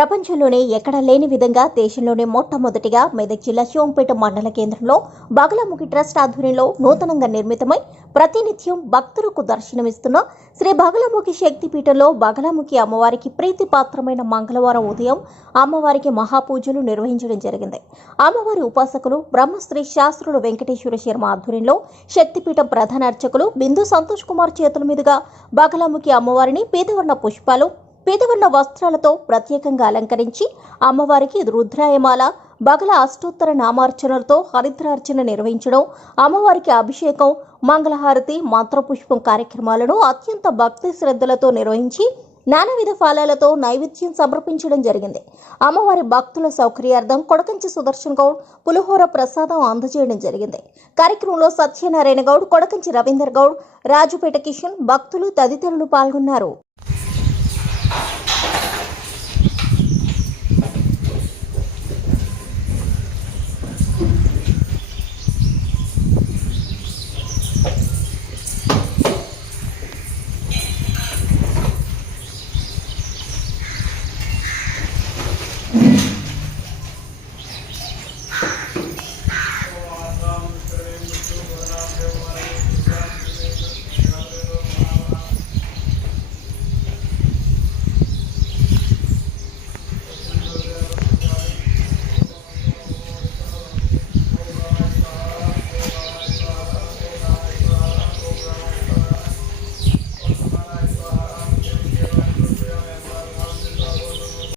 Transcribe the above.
ప్రపంచంలోనే ఎక్కడా లేని విధంగా దేశంలోనే మొట్టమొదటిగా మెదక్ జిల్లా శివంపేట మండల కేంద్రంలో బగలాముఖి ట్రస్ట్ ఆధ్వర్యంలో నూతనంగా నిర్మితమై ప్రతినిత్యం భక్తులకు దర్శనమిస్తున్న శ్రీ బగలాముఖి శక్తిపీఠంలో బగలాముఖి అమ్మవారికి ప్రీతిపాత్రమైన మంగళవారం ఉదయం అమ్మవారికి మహాపూజలు నిర్వహించడం జరిగింది. అమ్మవారి ఉపాసకులు బ్రహ్మశ్రీ శాస్త్రులు వెంకటేశ్వర శర్మ ఆధ్వర్యంలో శక్తిపీఠం ప్రధాన అర్చకులు బిందు సంతోష్ కుమార్ చేతుల మీదుగా బగలాముఖి అమ్మవారిని పీతవర్ణ పుష్పాలు పీతవర్ణ వస్త్రాలతో ప్రత్యేకంగా అలంకరించి అమ్మవారికి రుద్రాయమాల బగల అష్టోత్తర నామార్చనలతో హరిద్రార్చన నిర్వహించడం, అమ్మవారికి అభిషేకం, మంగళహారతి, మంత్రపుష్పం కార్యక్రమాలను అత్యంత భక్తి శ్రద్ధలతో నిర్వహించి నానావిధ ఫలాలతో నైవేద్యం సమర్పించడం జరిగింది. అమ్మవారి భక్తుల సౌకర్యార్థం కొడకంచి సుదర్శన్ గౌడ్ పులిహోర ప్రసాదం అందజేయడం జరిగింది. కార్యక్రమంలో సత్యనారాయణ గౌడ్, కొడకంచి రవీందర్ గౌడ్, రాజుపేట కిషన్, భక్తులు తదితరులు పాల్గొన్నారు.